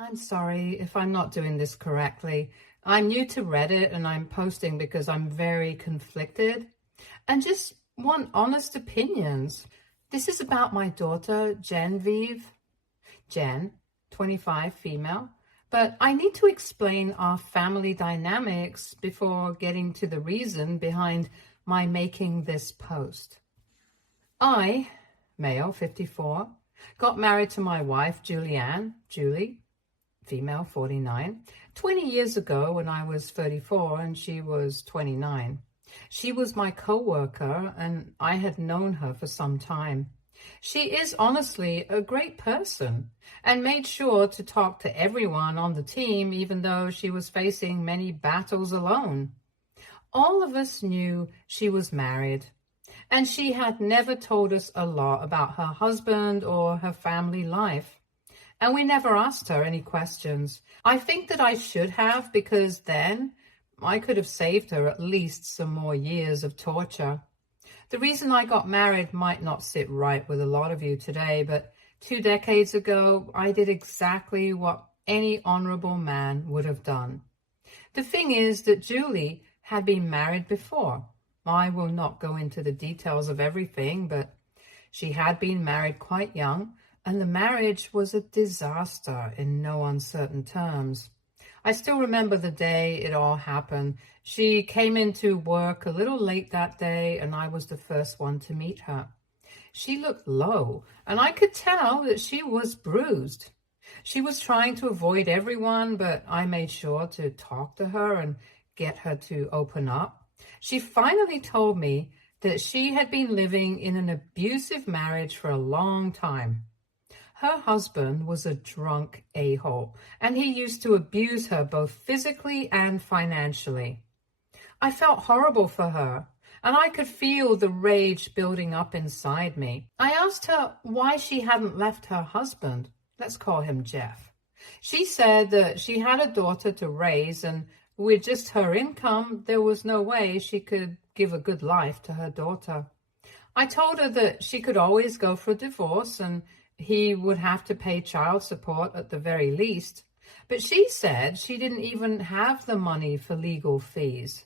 I'm sorry if I'm not doing this correctly. I'm new to Reddit and I'm posting because I'm very conflicted and just want honest opinions. This is about my daughter, Genevieve. Jen, 25, female. But I need to explain our family dynamics before getting to the reason behind my making this post. I, male, 54, got married to my wife, Julie, female, 49, 20 years ago when I was 34 and she was 29. She was my co-worker and I had known her for some time. She is honestly a great person and made sure to talk to everyone on the team even though she was facing many battles alone. All of us knew she was married, and she had never told us a lot about her husband or her family life. And we never asked her any questions. I think that I should have, because then I could have saved her at least some more years of torture. The reason I got married might not sit right with a lot of you today, but 2 decades ago, I did exactly what any honorable man would have done. The thing is that Julie had been married before. I will not go into the details of everything, but she had been married quite young, and the marriage was a disaster in no uncertain terms. I still remember the day it all happened. She came into work a little late that day, and I was the first one to meet her. She looked low, and I could tell that she was bruised. She was trying to avoid everyone, but I made sure to talk to her and get her to open up. She finally told me that she had been living in an abusive marriage for a long time. Her husband was a drunk a-hole, and he used to abuse her both physically and financially. I felt horrible for her, and I could feel the rage building up inside me. I asked her why she hadn't left her husband. Let's call him Jeff. She said that she had a daughter to raise, and with just her income, there was no way she could give a good life to her daughter. I told her that she could always go for a divorce, and he would have to pay child support at the very least. But she said she didn't even have the money for legal fees.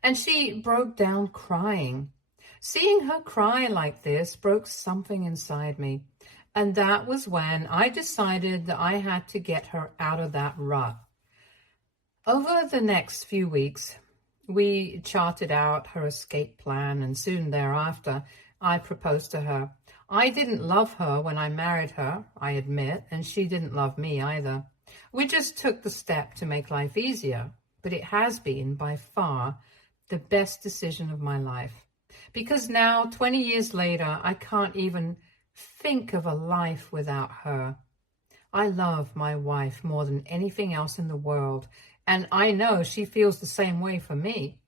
And she broke down crying. Seeing her cry like this broke something inside me. And that was when I decided that I had to get her out of that rut. Over the next few weeks, we charted out her escape plan, and soon thereafter, I proposed to her. I didn't love her when I married her, I admit, and she didn't love me either. We just took the step to make life easier, but it has been by far the best decision of my life. Because now, 20 years later, I can't even think of a life without her. I love my wife more than anything else in the world, and I know she feels the same way for me.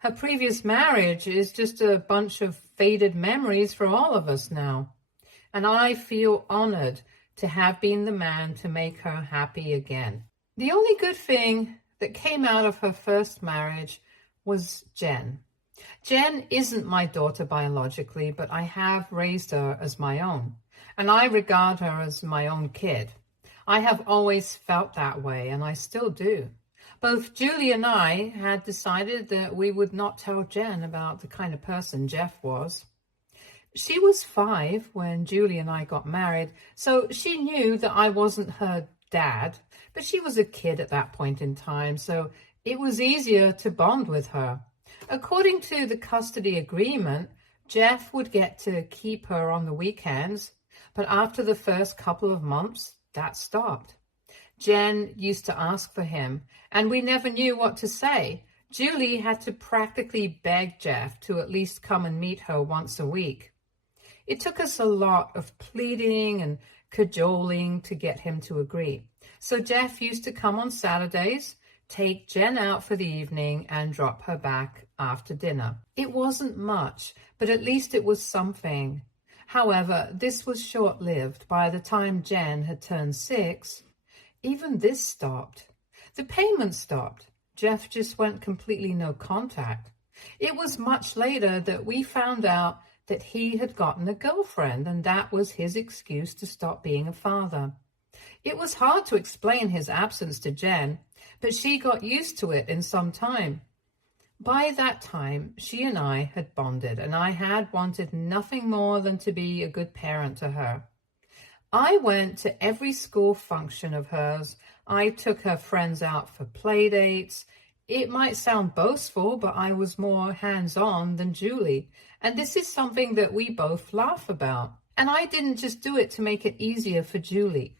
Her previous marriage is just a bunch of faded memories for all of us now. And I feel honored to have been the man to make her happy again. The only good thing that came out of her first marriage was Jen. Jen isn't my daughter biologically, but I have raised her as my own, and I regard her as my own kid. I have always felt that way, and I still do. Both Julie and I had decided that we would not tell Jen about the kind of person Jeff was. She was 5 when Julie and I got married, so she knew that I wasn't her dad, but she was a kid at that point in time, so it was easier to bond with her. According to the custody agreement, Jeff would get to keep her on the weekends, but after the first couple of months, that stopped. Jen used to ask for him, and we never knew what to say. Julie had to practically beg Jeff to at least come and meet her once a week. It took us a lot of pleading and cajoling to get him to agree. So Jeff used to come on Saturdays, take Jen out for the evening, and drop her back after dinner. It wasn't much, but at least it was something. However, this was short-lived. By the time Jen had turned 6, even this stopped. The payment stopped. Jeff just went completely no contact. It was much later that we found out that he had gotten a girlfriend, and that was his excuse to stop being a father. It was hard to explain his absence to Jen, but she got used to it in some time. By that time, she and I had bonded, and I had wanted nothing more than to be a good parent to her. I went to every school function of hers. I took her friends out for play dates. It might sound boastful, but I was more hands-on than Julie. And this is something that we both laugh about. And I didn't just do it to make it easier for Julie.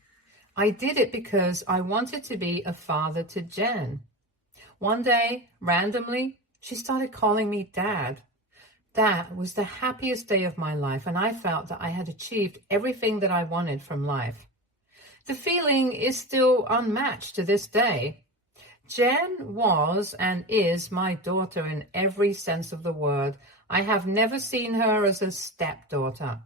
I did it because I wanted to be a father to Jen. One day, randomly, she started calling me Dad. That was the happiest day of my life, and I felt that I had achieved everything that I wanted from life. The feeling is still unmatched to this day. Jen was and is my daughter in every sense of the word. I have never seen her as a stepdaughter.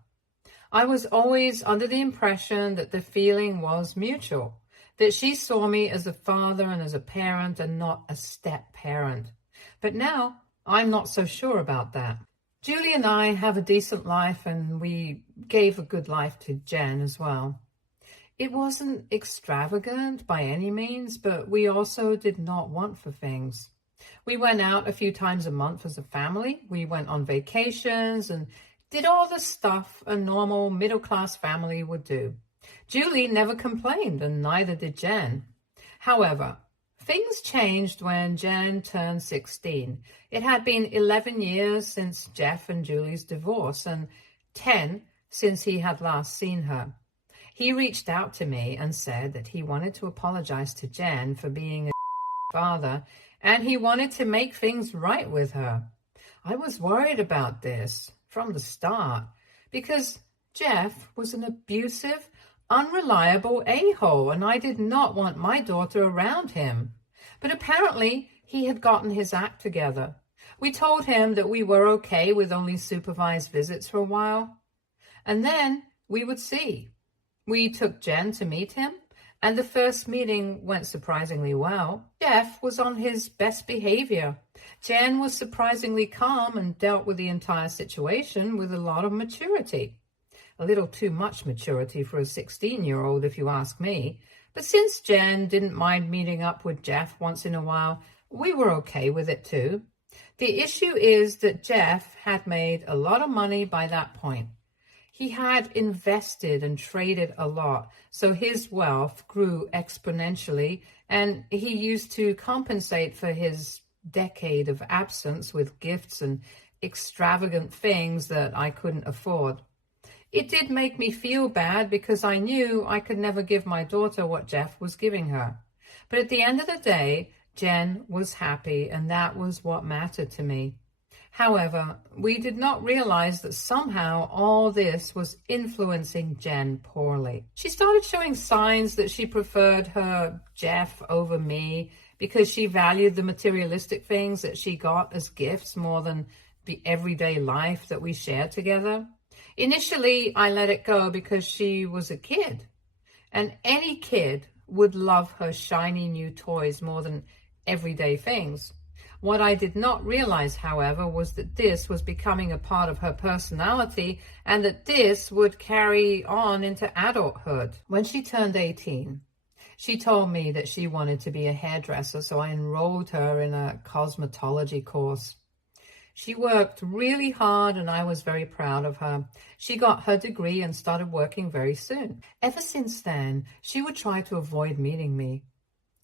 I was always under the impression that the feeling was mutual, that she saw me as a father and as a parent and not a step-parent. But now I'm not so sure about that. Julie and I have a decent life, and we gave a good life to Jen as well. It wasn't extravagant by any means, but we also did not want for things. We went out a few times a month as a family. We went on vacations and did all the stuff a normal middle-class family would do. Julie never complained, and neither did Jen. However, things changed when Jen turned 16. It had been 11 years since Jeff and Julie's divorce and 10 since he had last seen her. He reached out to me and said that he wanted to apologize to Jen for being a father, and he wanted to make things right with her. I was worried about this from the start because Jeff was an abusive, unreliable a-hole, and I did not want my daughter around him. But apparently he had gotten his act together. We told him that we were okay with only supervised visits for a while, and then we would see. We took Jen to meet him, and the first meeting went surprisingly well. Jeff was on his best behavior. Jen was surprisingly calm and dealt with the entire situation with a lot of maturity. A little too much maturity for a 16-year-old, if you ask me. But since Jen didn't mind meeting up with Jeff once in a while, we were okay with it too. The issue is that Jeff had made a lot of money by that point. He had invested and traded a lot, so his wealth grew exponentially, and he used to compensate for his decade of absence with gifts and extravagant things that I couldn't afford. It did make me feel bad because I knew I could never give my daughter what Jeff was giving her. But at the end of the day, Jen was happy, and that was what mattered to me. However, we did not realize that somehow all this was influencing Jen poorly. She started showing signs that she preferred her Jeff over me because she valued the materialistic things that she got as gifts more than the everyday life that we shared together. Initially, I let it go because she was a kid, and any kid would love her shiny new toys more than everyday things. What I did not realize, however, was that this was becoming a part of her personality and that this would carry on into adulthood. When she turned 18, she told me that she wanted to be a hairdresser, so I enrolled her in a cosmetology course. She worked really hard, and I was very proud of her. She got her degree and started working very soon. Ever since then, she would try to avoid meeting me.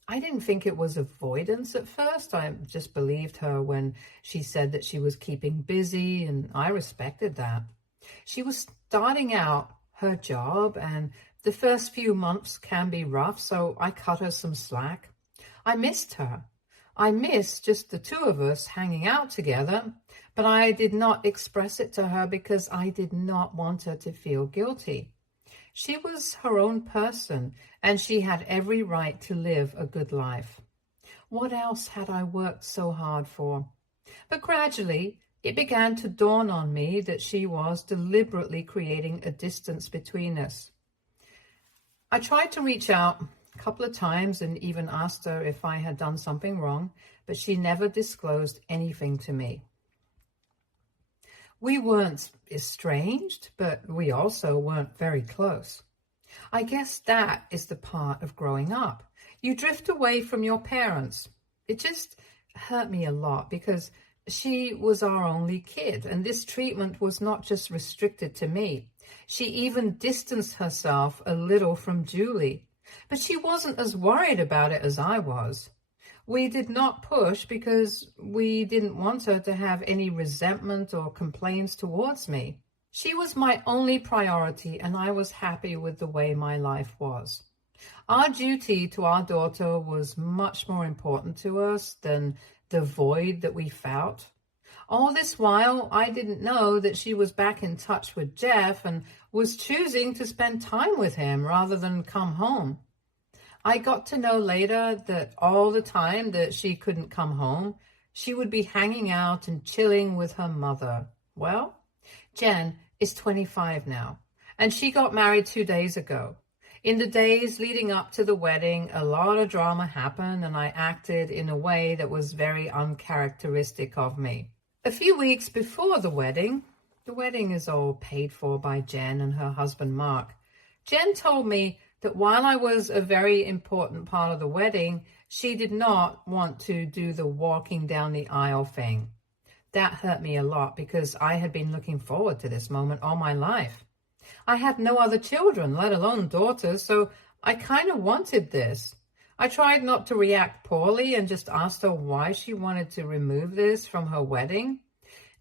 I didn't think it was avoidance at first. I just believed her when she said that she was keeping busy, and I respected that. She was starting out her job, and the first few months can be rough, so I cut her some slack. I missed her. I missed just the two of us hanging out together, but I did not express it to her because I did not want her to feel guilty. She was her own person, and she had every right to live a good life. What else had I worked so hard for? But gradually, it began to dawn on me that she was deliberately creating a distance between us. I tried to reach out a couple of times and even asked her if I had done something wrong, but she never disclosed anything to me. We weren't estranged, but we also weren't very close. I guess that is the part of growing up. You drift away from your parents. It just hurt me a lot because she was our only kid, and this treatment was not just restricted to me. She even distanced herself a little from Julie, but she wasn't as worried about it as I was. We did not push because we didn't want her to have any resentment or complaints towards me. She was my only priority, and I was happy with the way my life was. Our duty to our daughter was much more important to us than the void that we felt. All this while, I didn't know that she was back in touch with Jeff and was choosing to spend time with him rather than come home. I got to know later that all the time that she couldn't come home, she would be hanging out and chilling with her mother. Well, Jen is 25 now, and she got married 2 days ago. In the days leading up to the wedding, a lot of drama happened, and I acted in a way that was very uncharacteristic of me. A few weeks before the wedding is all paid for by Jen and her husband Mark. Jen told me that while I was a very important part of the wedding, she did not want to do the walking down the aisle thing. That hurt me a lot because I had been looking forward to this moment all my life. I had no other children, let alone daughters, so I kind of wanted this. I tried not to react poorly and just asked her why she wanted to remove this from her wedding.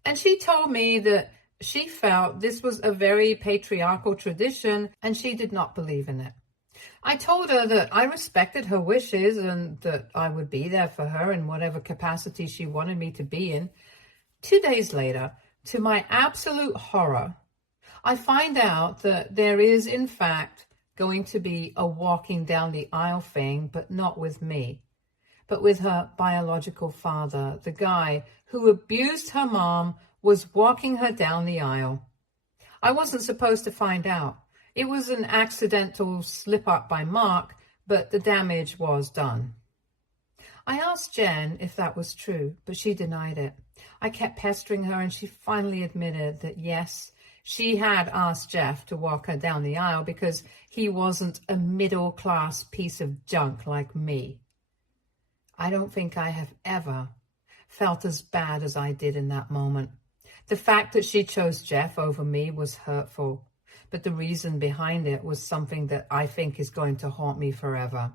And she told me that she felt this was a very patriarchal tradition and she did not believe in it. I told her that I respected her wishes and that I would be there for her in whatever capacity she wanted me to be in. 2 days later, to my absolute horror, I find out that there is, in fact, going to be a walking down the aisle thing, but not with me, but with her biological father. The guy who abused her mom was walking her down the aisle. I wasn't supposed to find out. It was an accidental slip-up by Mark, but the damage was done. I asked Jen if that was true, but she denied it. I kept pestering her, and she finally admitted that yes, she had asked Jeff to walk her down the aisle because he wasn't a middle-class piece of junk like me. I don't think I have ever felt as bad as I did in that moment. The fact that she chose Jeff over me was hurtful, but the reason behind it was something that I think is going to haunt me forever.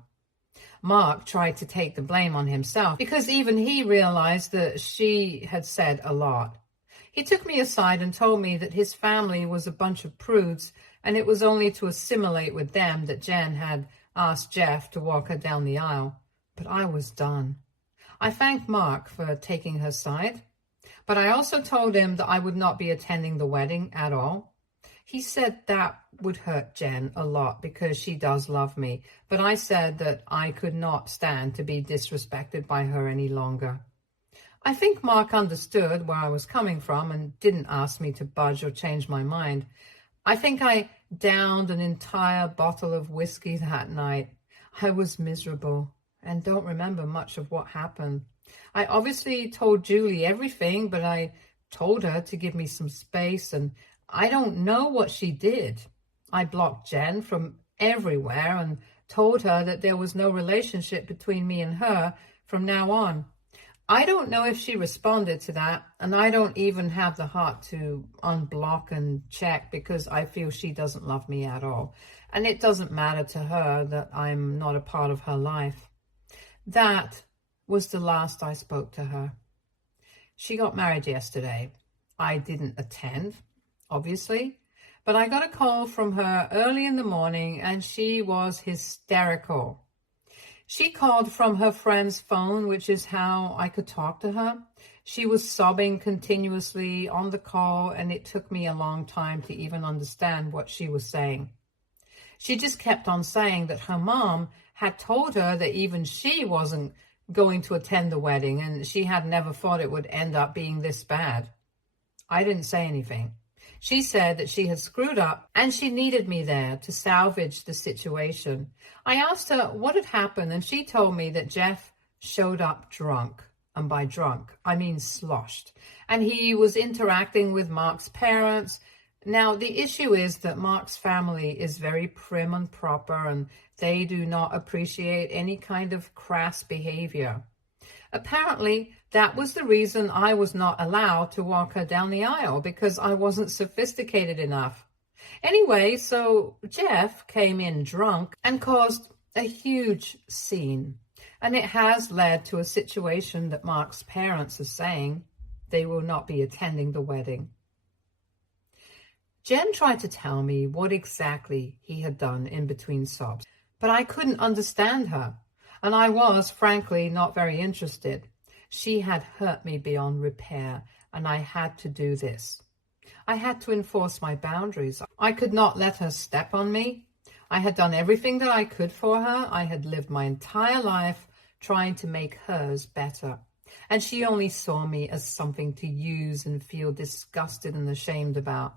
Mark tried to take the blame on himself because even he realized that she had said a lot. He took me aside and told me that his family was a bunch of prudes and it was only to assimilate with them that Jen had asked Jeff to walk her down the aisle. But I was done. I thanked Mark for taking her side, but I also told him that I would not be attending the wedding at all. He said that would hurt Jen a lot because she does love me, but I said that I could not stand to be disrespected by her any longer. I think Mark understood where I was coming from and didn't ask me to budge or change my mind. I think I downed an entire bottle of whiskey that night. I was miserable and don't remember much of what happened. I obviously told Julie everything, but I told her to give me some space, and I don't know what she did. I blocked Jen from everywhere and told her that there was no relationship between me and her from now on. I don't know if she responded to that, and I don't even have the heart to unblock and check because I feel she doesn't love me at all. And it doesn't matter to her that I'm not a part of her life. That was the last I spoke to her. She got married yesterday. I didn't attend, obviously, but I got a call from her early in the morning and she was hysterical. She called from her friend's phone, which is how I could talk to her. She was sobbing continuously on the call, and it took me a long time to even understand what she was saying. She just kept on saying that her mom had told her that even she wasn't going to attend the wedding, and she had never thought it would end up being this bad. I didn't say anything. She said that she had screwed up and she needed me there to salvage the situation. I asked her what had happened, and she told me that Jeff showed up drunk. And by drunk, I mean sloshed. And he was interacting with Mark's parents, Now, the issue is that Mark's family is very prim and proper, and they do not appreciate any kind of crass behavior. Apparently, that was the reason I was not allowed to walk her down the aisle, because I wasn't sophisticated enough. Anyway, so Jeff came in drunk and caused a huge scene. And it has led to a situation that Mark's parents are saying they will not be attending the wedding. Jen tried to tell me what exactly he had done in between sobs, but I couldn't understand her, and I was, frankly, not very interested. She had hurt me beyond repair, and I had to do this. I had to enforce my boundaries. I could not let her step on me. I had done everything that I could for her. I had lived my entire life trying to make hers better, and she only saw me as something to use and feel disgusted and ashamed about.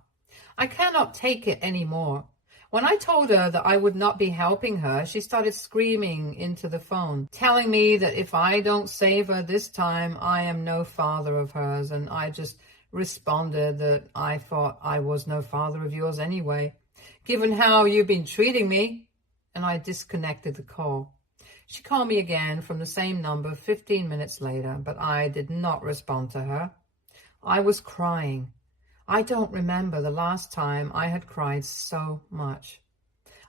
I cannot take it anymore. When I told her that I would not be helping her, she started screaming into the phone, telling me that if I don't save her this time, I am no father of hers. And I just responded that I thought I was no father of yours anyway, given how you've been treating me. And I disconnected the call. She called me again from the same number 15 minutes later, but I did not respond to her. I was crying. I don't remember the last time I had cried so much.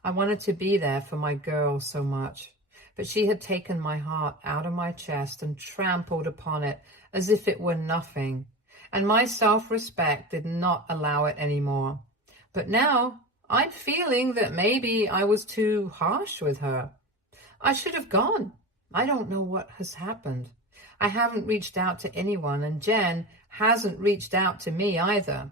I wanted to be there for my girl so much, but she had taken my heart out of my chest and trampled upon it as if it were nothing, and my self-respect did not allow it anymore. But now I'm feeling that maybe I was too harsh with her. I should have gone. I don't know what has happened. I haven't reached out to anyone, and Jen hasn't reached out to me either.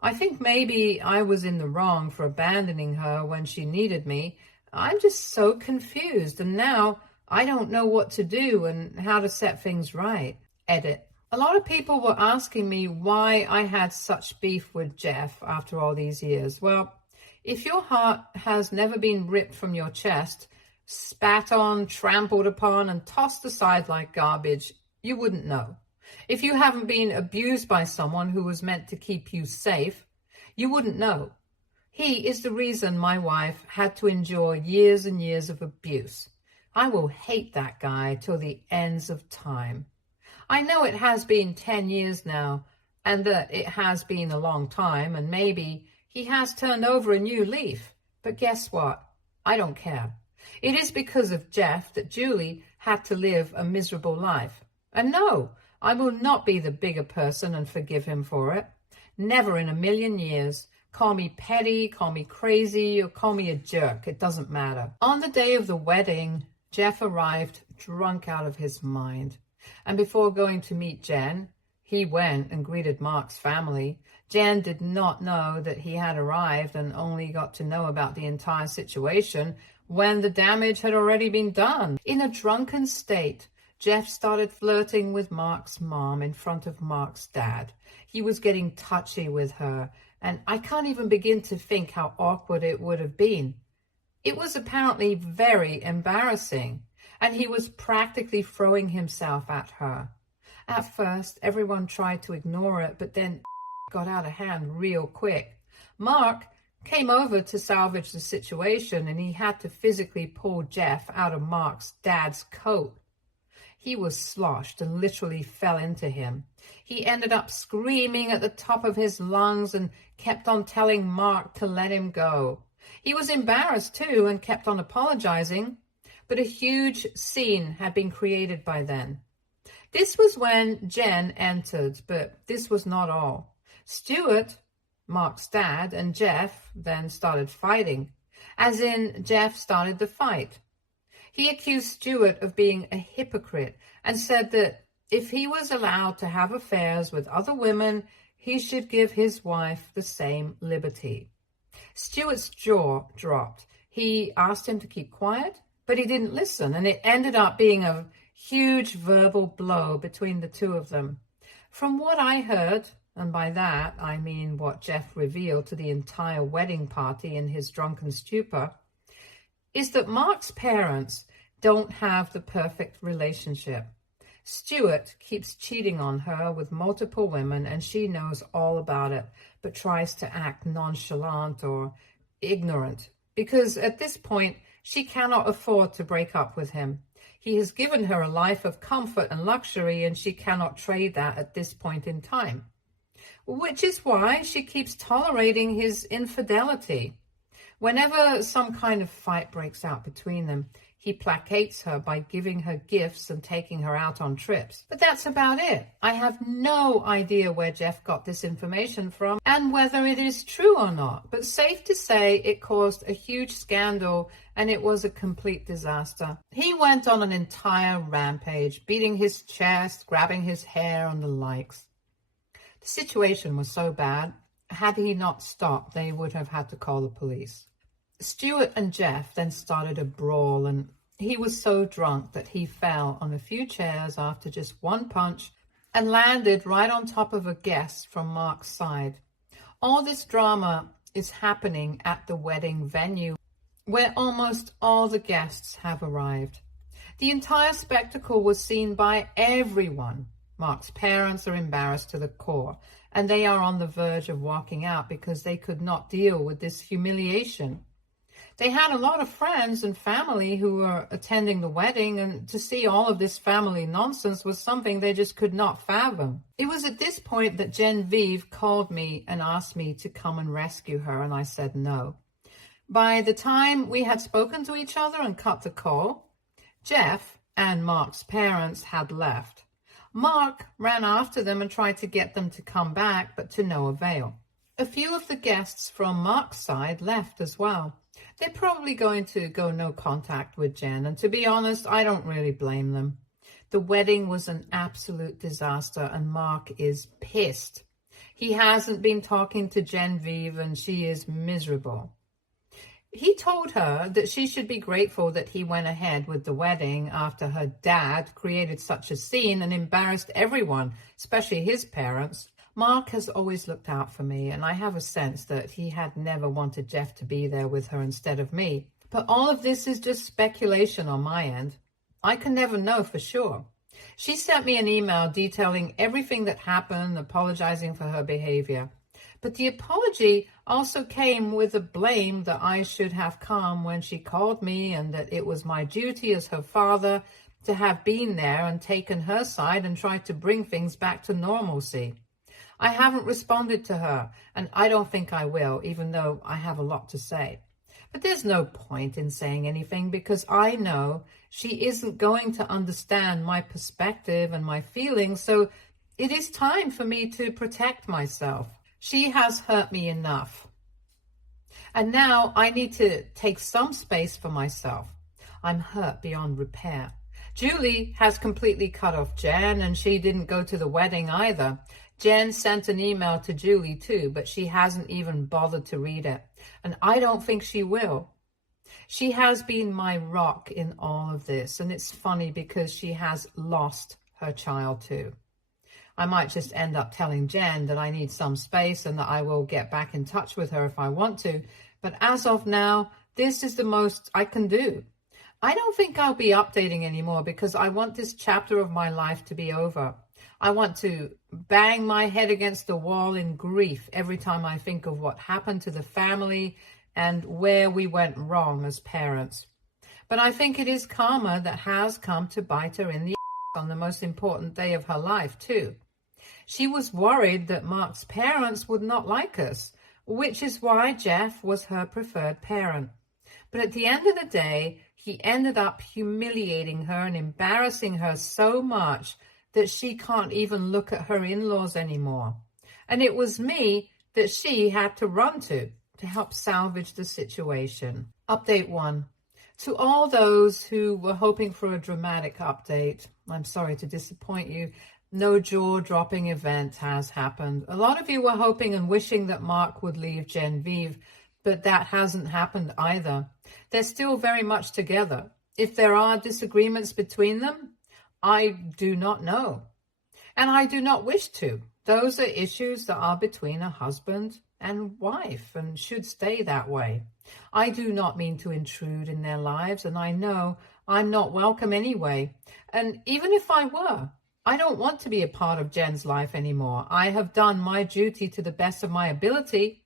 I think maybe I was in the wrong for abandoning her when she needed me. I'm just so confused, and now I don't know what to do and how to set things right. Edit. A lot of people were asking me why I had such beef with Jeff after all these years. Well, if your heart has never been ripped from your chest, spat on, trampled upon, and tossed aside like garbage, you wouldn't know. If you haven't been abused by someone who was meant to keep you safe, you wouldn't know. He is the reason my wife had to endure years and years of abuse. I will hate that guy till the ends of time. I know it has been 10 years now, and that it has been a long time, and maybe he has turned over a new leaf. But guess what? I don't care. It is because of Jeff that Julie had to live a miserable life. And no, I will not be the bigger person and forgive him for it. Never in a million years. Call me petty, call me crazy, or call me a jerk. It doesn't matter. On the day of the wedding, Jeff arrived drunk out of his mind. And before going to meet Jen, he went and greeted Mark's family. Jen did not know that he had arrived and only got to know about the entire situation when the damage had already been done. In a drunken state, Jeff started flirting with Mark's mom in front of Mark's dad. He was getting touchy with her, and I can't even begin to think how awkward it would have been. It was apparently very embarrassing, and he was practically throwing himself at her. At first, everyone tried to ignore it, but then got out of hand real quick. Mark came over to salvage the situation, and he had to physically pull Jeff out of Mark's dad's coat. He was sloshed and literally fell into him. He ended up screaming at the top of his lungs and kept on telling Mark to let him go. He was embarrassed too and kept on apologizing, but a huge scene had been created by then. This was when Jen entered, but this was not all. Stuart, Mark's dad, and Jeff then started fighting, as in Jeff started the fight. He accused Stuart of being a hypocrite and said that if he was allowed to have affairs with other women, he should give his wife the same liberty. Stuart's jaw dropped. He asked him to keep quiet, but he didn't listen, and it ended up being a huge verbal blow between the two of them. From what I heard, and by that I mean what Jeff revealed to the entire wedding party in his drunken stupor, is that Mark's parents don't have the perfect relationship. Stuart keeps cheating on her with multiple women, and she knows all about it, but tries to act nonchalant or ignorant because at this point she cannot afford to break up with him. He has given her a life of comfort and luxury, and she cannot trade that at this point in time, which is why she keeps tolerating his infidelity. Whenever some kind of fight breaks out between them, he placates her by giving her gifts and taking her out on trips. But that's about it. I have no idea where Jeff got this information from and whether it is true or not. But safe to say, it caused a huge scandal and it was a complete disaster. He went on an entire rampage, beating his chest, grabbing his hair, and the likes. The situation was so bad, had he not stopped, they would have had to call the police. Stuart and Jeff then started a brawl, and he was so drunk that he fell on a few chairs after just one punch and landed right on top of a guest from Mark's side. All this drama is happening at the wedding venue where almost all the guests have arrived. The entire spectacle was seen by everyone. Mark's parents are embarrassed to the core, and they are on the verge of walking out because they could not deal with this humiliation. They had a lot of friends and family who were attending the wedding, and to see all of this family nonsense was something they just could not fathom. It was at this point that Genevieve called me and asked me to come and rescue her, and I said no. By the time we had spoken to each other and cut the call, Jeff and Mark's parents had left. Mark ran after them and tried to get them to come back, but to no avail. A few of the guests from Mark's side left as well. They're probably going to go no contact with Jen, and to be honest, I don't really blame them. The wedding was an absolute disaster, and Mark is pissed. He hasn't been talking to Genevieve, and she is miserable. He told her that she should be grateful that he went ahead with the wedding after her dad created such a scene and embarrassed everyone, especially his parents. Mark has always looked out for me, and I have a sense that he had never wanted Jeff to be there with her instead of me. But all of this is just speculation on my end. I can never know for sure. She sent me an email detailing everything that happened, apologizing for her behavior. But the apology also came with the blame that I should have come when she called me, and that it was my duty as her father to have been there and taken her side and tried to bring things back to normalcy. I haven't responded to her, and I don't think I will, even though I have a lot to say. But there's no point in saying anything because I know she isn't going to understand my perspective and my feelings, so it is time for me to protect myself. She has hurt me enough. And now I need to take some space for myself. I'm hurt beyond repair. Julie has completely cut off Jen, and she didn't go to the wedding either. Jen sent an email to Julie too, but she hasn't even bothered to read it. And I don't think she will. She has been my rock in all of this. And it's funny because she has lost her child too. I might just end up telling Jen that I need some space and that I will get back in touch with her if I want to. But as of now, this is the most I can do. I don't think I'll be updating anymore because I want this chapter of my life to be over. I want to bang my head against the wall in grief every time I think of what happened to the family and where we went wrong as parents. But I think it is karma that has come to bite her in the on the most important day of her life too. She was worried that Mark's parents would not like us, which is why Jeff was her preferred parent. But at the end of the day, he ended up humiliating her and embarrassing her so much that she can't even look at her in-laws anymore. And it was me that she had to run to help salvage the situation. Update 1. To all those who were hoping for a dramatic update, I'm sorry to disappoint you. No jaw-dropping event has happened. A lot of you were hoping and wishing that Mark would leave Genevieve, but that hasn't happened either. They're still very much together. If there are disagreements between them, I do not know, and I do not wish to. Those are issues that are between a husband and wife and should stay that way. I do not mean to intrude in their lives, and I know I'm not welcome anyway. And even if I were, I don't want to be a part of Jen's life anymore. I have done my duty to the best of my ability,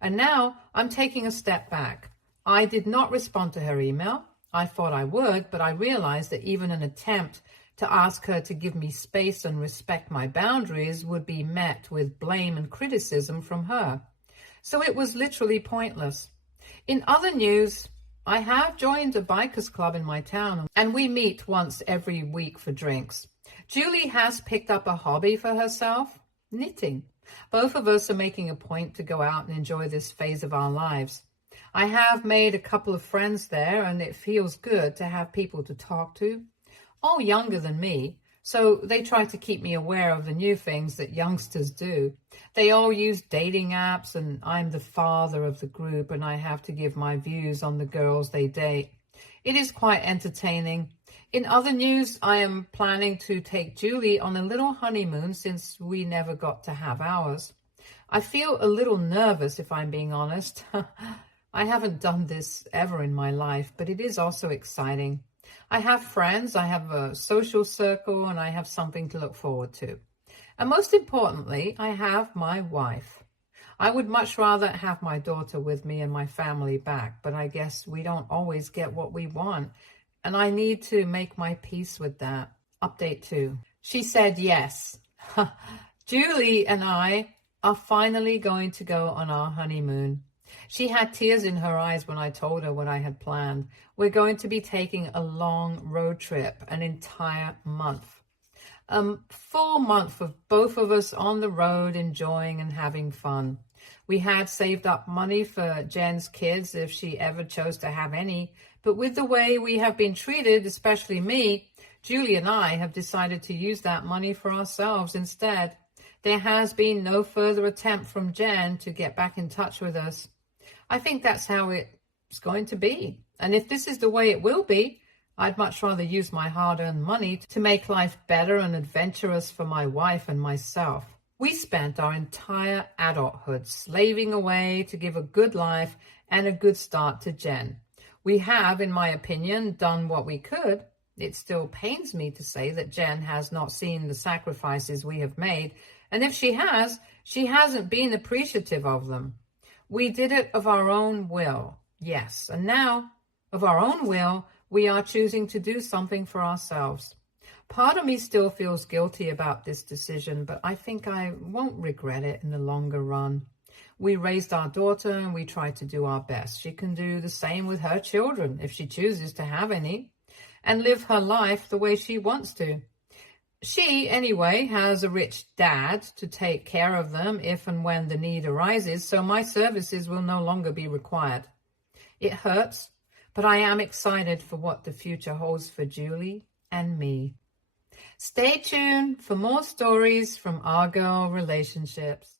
and now I'm taking a step back. I did not respond to her email. I thought I would, but I realized that even an attempt to ask her to give me space and respect my boundaries would be met with blame and criticism from her. So it was literally pointless. In other news, I have joined a bikers club in my town, and we meet once every week for drinks. Julie has picked up a hobby for herself, knitting. Both of us are making a point to go out and enjoy this phase of our lives. I have made a couple of friends there, and it feels good to have people to talk to, all younger than me, so they try to keep me aware of the new things that youngsters do. They all use dating apps, and I'm the father of the group, and I have to give my views on the girls they date. It is quite entertaining. In other news, I am planning to take Julie on a little honeymoon since we never got to have ours. I feel a little nervous, if I'm being honest. I haven't done this ever in my life, but it is also exciting. I have friends, I have a social circle, and I have something to look forward to. And most importantly, I have my wife. I would much rather have my daughter with me and my family back, but I guess we don't always get what we want, and I need to make my peace with that. Update 2. She said yes. Julie and I are finally going to go on our honeymoon. She had tears in her eyes when I told her what I had planned. We're going to be taking a long road trip, an entire month. A full month of both of us on the road, enjoying and having fun. We had saved up money for Jen's kids if she ever chose to have any, but with the way we have been treated, especially me, Julie and I have decided to use that money for ourselves instead. There has been no further attempt from Jen to get back in touch with us. I think that's how it's going to be. And if this is the way it will be, I'd much rather use my hard-earned money to make life better and adventurous for my wife and myself. We spent our entire adulthood slaving away to give a good life and a good start to Jen. We have, in my opinion, done what we could. It still pains me to say that Jen has not seen the sacrifices we have made, and if she has, she hasn't been appreciative of them. We did it of our own will, yes, and now, of our own will, we are choosing to do something for ourselves. Part of me still feels guilty about this decision, but I think I won't regret it in the longer run. We raised our daughter and we tried to do our best. She can do the same with her children if she chooses to have any, and live her life the way she wants to. She, anyway, has a rich dad to take care of them if and when the need arises, so my services will no longer be required. It hurts, but I am excited for what the future holds for Julie and me. Stay tuned for more stories from our girl relationships.